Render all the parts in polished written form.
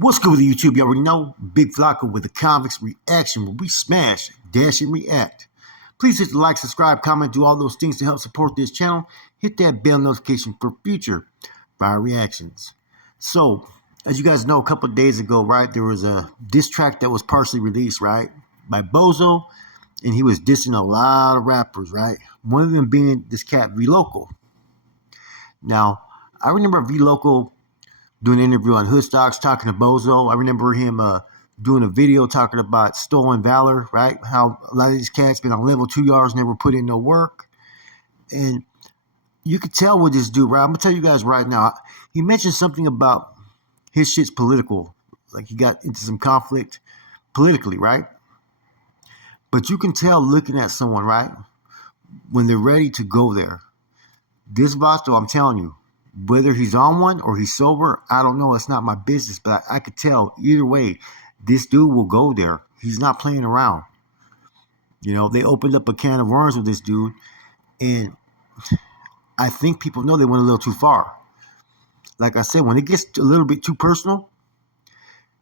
What's good with YouTube? You already know. Big V-Loko with the convicts reaction where we smash, dash, and react. Please hit the like, subscribe, comment, do all those things to help support this channel. Hit that bell notification for future fire reactions. So, as you guys know, a couple of days ago, right, there was a diss track that was partially released, right, by Bozo, and he was dissing a lot of rappers, right? One of them being this cat V-Loko. Now, I remember V-Loko doing an interview on Hood Stocks talking to Bozo. I remember him doing a video talking about stolen valor, right? How a lot of these cats been on level 2 yards, never put in no work. And you could tell with this dude, right? I'm going to tell you guys right now. He mentioned something about his shit's political. Like he got into some conflict politically, right? But you can tell looking at someone, right? When they're ready to go there. This Vato, I'm telling you, whether he's on one or he's sober, I don't know. It's not my business, but I could tell either way, this dude will go there. He's not playing around. You know, they opened up a can of worms with this dude, and I think people know they went a little too far. Like I said, when it gets a little bit too personal,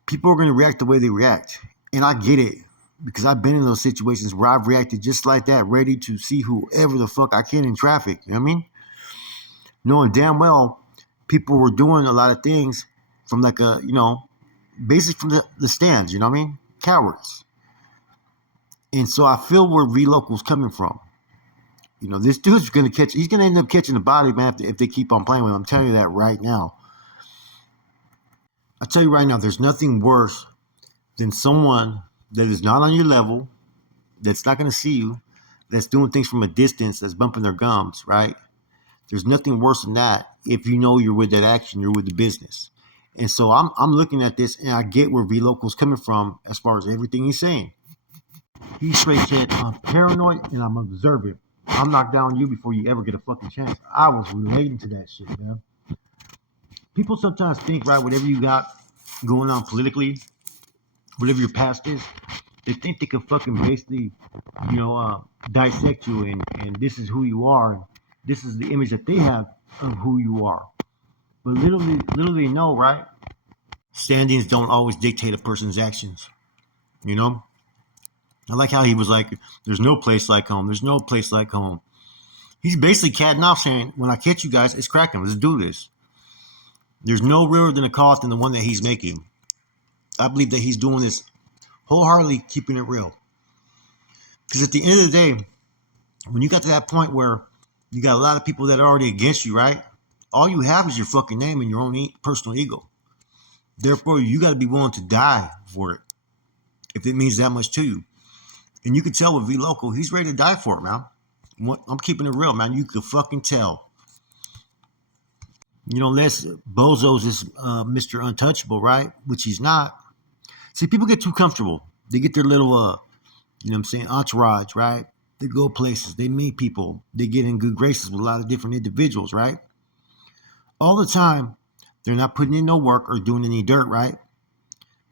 people are going to react the way they react. And I get it, because I've been in those situations where I've reacted just like that, ready to see whoever the fuck I can in traffic. You know what I mean? Knowing damn well people were doing a lot of things from like a, you know, basically from the stands, you know what I mean? Cowards. And so I feel where V-Loko's coming from. You know, this dude's going to catch, he's going to end up catching the body, man, if they keep on playing with him. I'm telling you that right now. I tell you right now, there's nothing worse than someone that is not on your level, that's not going to see you, that's doing things from a distance, that's bumping their gums, right? There's nothing worse than that if you know you're with that action, you're with the business. And so I'm looking at this, and I get where V-Loko's coming from as far as everything he's saying. He straight said, I'm paranoid and I'm observant. I'm knock down you before you ever get a fucking chance. I was relating to that shit, man. People sometimes think, right, whatever you got going on politically, whatever your past is, they think they can fucking basically, you know, dissect you, and this is who you are. And this is the image that they have of who you are. But little they know, right? Standings don't always dictate a person's actions. You know? I like how he was like, there's no place like home. There's no place like home. He's basically catting off saying, when I catch you guys, it's cracking. Let's do this. There's no realer than a cost than the one that he's making. I believe that he's doing this wholeheartedly, keeping it real. Because at the end of the day, when you got to that point where you got a lot of people that are already against you, right? All you have is your fucking name and your own personal ego. Therefore, you got to be willing to die for it if it means that much to you. And you can tell with V-Loko, he's ready to die for it, man. I'm keeping it real, man. You can fucking tell. You know, unless Bozo's is Mr. Untouchable, right? Which he's not. See, people get too comfortable. They get their little, you know what I'm saying, entourage, right? They go places, they meet people, they get in good graces with a lot of different individuals, right? All the time, they're not putting in no work or doing any dirt, right?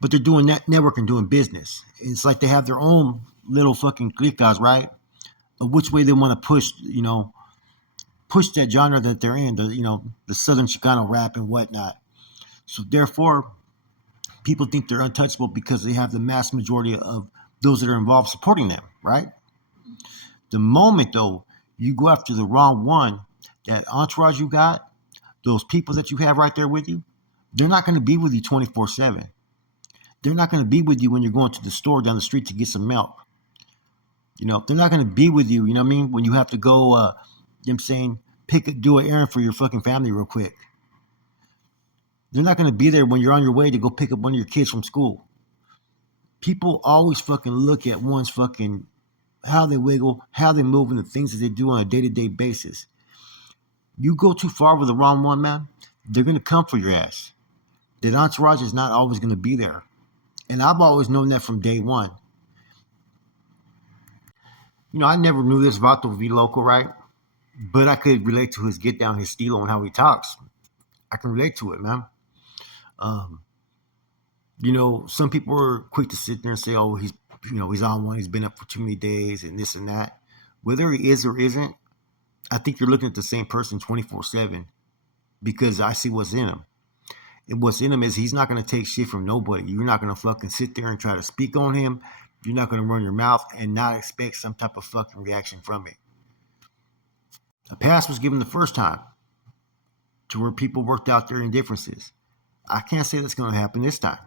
But they're doing that networking, doing business. It's like they have their own little fucking cliques, right? Of which way they want to push, you know, push that genre that they're in, the, you know, the Southern Chicano rap and whatnot. So therefore, people think they're untouchable because they have the mass majority of those that are involved supporting them, right? The moment, though, you go after the wrong one, that entourage you got, those people that you have right there with you, they're not going to be with you 24/7. They're not going to be with you when you're going to the store down the street to get some milk. You know, they're not going to be with you, you know what I mean, when you have to go, you know what I'm saying, do an errand for your fucking family real quick. They're not going to be there when you're on your way to go pick up one of your kids from school. People always fucking look at one's fucking how they wiggle, how they move, and the things that they do on a day-to-day basis. You go too far with the wrong one, man, they're going to come for your ass. That entourage is not always going to be there. And I've always known that from day one. You know, I never knew this Vato V-Loko, right? But I could relate to his get down, his stilo, and how he talks. I can relate to it, man. You know, some people are quick to sit there and say, oh, he's on one, he's been up for too many days and this and that. Whether he is or isn't, I think you're looking at the same person 24/7 because I see what's in him. And what's in him is he's not going to take shit from nobody. You're not going to fucking sit there and try to speak on him. You're not going to run your mouth and not expect some type of fucking reaction from it. A pass was given the first time to where people worked out their indifferences. I can't say that's going to happen this time.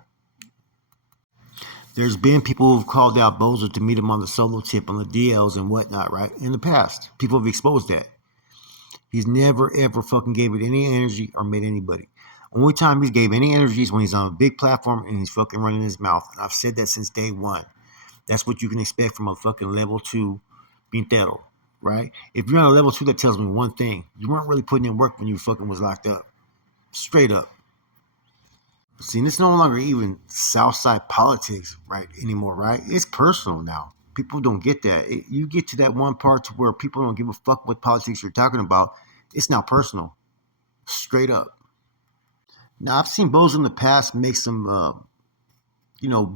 There's been people who've called out Bozo to meet him on the solo tip, on the DLs and whatnot, right? In the past, people have exposed that. He's never, ever fucking gave it any energy or made anybody. Only time he's gave any energy is when he's on a big platform and he's fucking running his mouth. And I've said that since day one. That's what you can expect from a fucking level 2 pintero, right? If you're on a level 2, that tells me one thing. You weren't really putting in work when you fucking was locked up. Straight up. See, it's no longer even Southside politics, right, anymore, right? It's personal now. People don't get that. You get to that one part to where people don't give a fuck what politics you're talking about. It's now personal. Straight up. Now, I've seen Bozo in the past make some,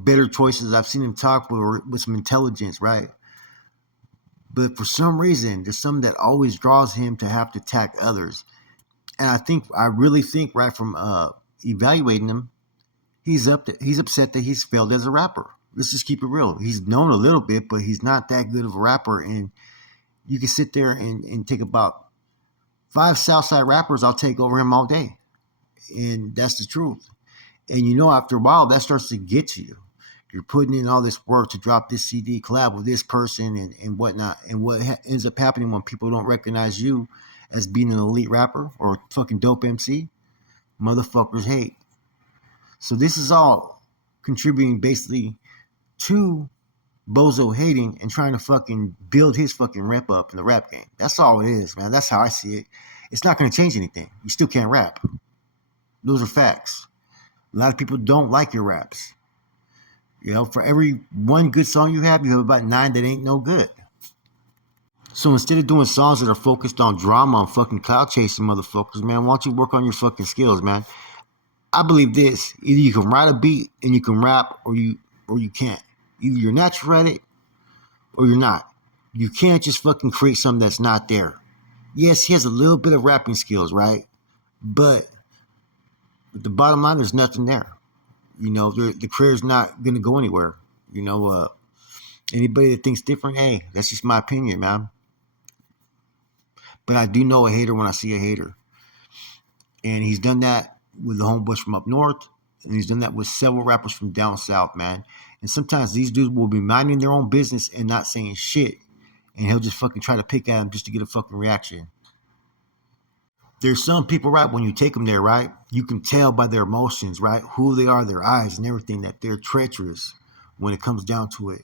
better choices. I've seen him talk with some intelligence, right? But for some reason, there's something that always draws him to have to attack others. And I really think, right, from evaluating him, he's upset that he's failed as a rapper. Let's just keep it real. He's known a little bit, but he's not that good of a rapper. And you can sit there and take about 5 Southside rappers, I'll take over him all day. And that's the truth. And after a while, that starts to get to you. You're putting in all this work to drop this CD, collab with this person and whatnot. And what ends up happening when people don't recognize you as being an elite rapper or fucking dope MC, motherfuckers hate. So this is all contributing basically to Bozo hating and trying to fucking build his fucking rep up in the rap game. That's all it is, man. That's how I see it. It's not going to change anything. You still can't rap. Those are facts. A lot of people don't like your raps. For every one good song you have about 9 that ain't no good. So instead of doing songs that are focused on drama and fucking cloud chasing motherfuckers, man, why don't you work on your fucking skills, man? I believe this. Either you can write a beat and you can rap or you can't. Either you're natural at it or you're not. You can't just fucking create something that's not there. Yes, he has a little bit of rapping skills, right? But the bottom line, there's nothing there. The career's not going to go anywhere. Anybody that thinks different, hey, that's just my opinion, man. But I do know a hater when I see a hater. And he's done that with the homeboys from up north. And he's done that with several rappers from down south, man. And sometimes these dudes will be minding their own business and not saying shit. And he'll just fucking try to pick at him just to get a fucking reaction. There's some people, right, when you take them there, right, you can tell by their emotions, right, who they are, their eyes and everything, that they're treacherous when it comes down to it.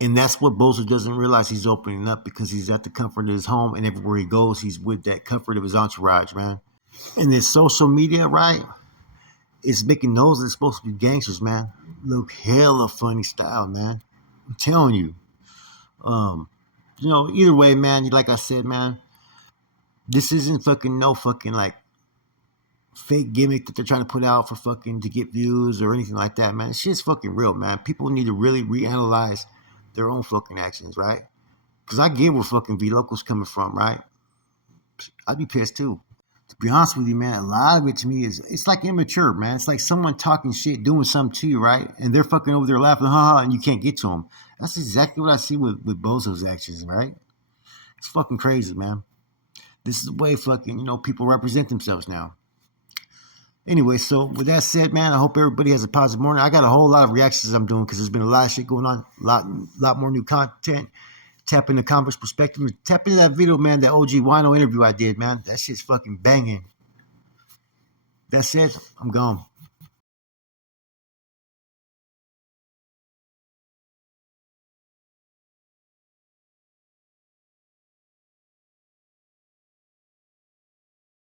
And that's what Bozo doesn't realize. He's opening up because he's at the comfort of his home, and everywhere he goes, he's with that comfort of his entourage, man. And this social media, right, is making those that are supposed to be gangsters, man, look hella funny style, man. I'm telling you. Either way, man, like I said, man, this isn't fucking no fucking like fake gimmick that they're trying to put out for fucking to get views or anything like that, man. Shit's fucking real, man. People need to really reanalyze their own fucking actions, right? Because I get where fucking V-Loko's coming from, right? I'd be pissed too. To be honest with you, man, a lot of it to me it's like immature, man. It's like someone talking shit, doing something to you, right? And they're fucking over there laughing, ha, and you can't get to them. That's exactly what I see with Bozo's actions, right? It's fucking crazy, man. This is the way fucking, people represent themselves now. Anyway, so with that said, man, I hope everybody has a positive morning. I got a whole lot of reactions I'm doing because there's been a lot of shit going on, a lot more new content. Tap into Converse Perspective. Tap into that video, man, that OG Wino interview I did, man. That shit's fucking banging. That said, I'm gone.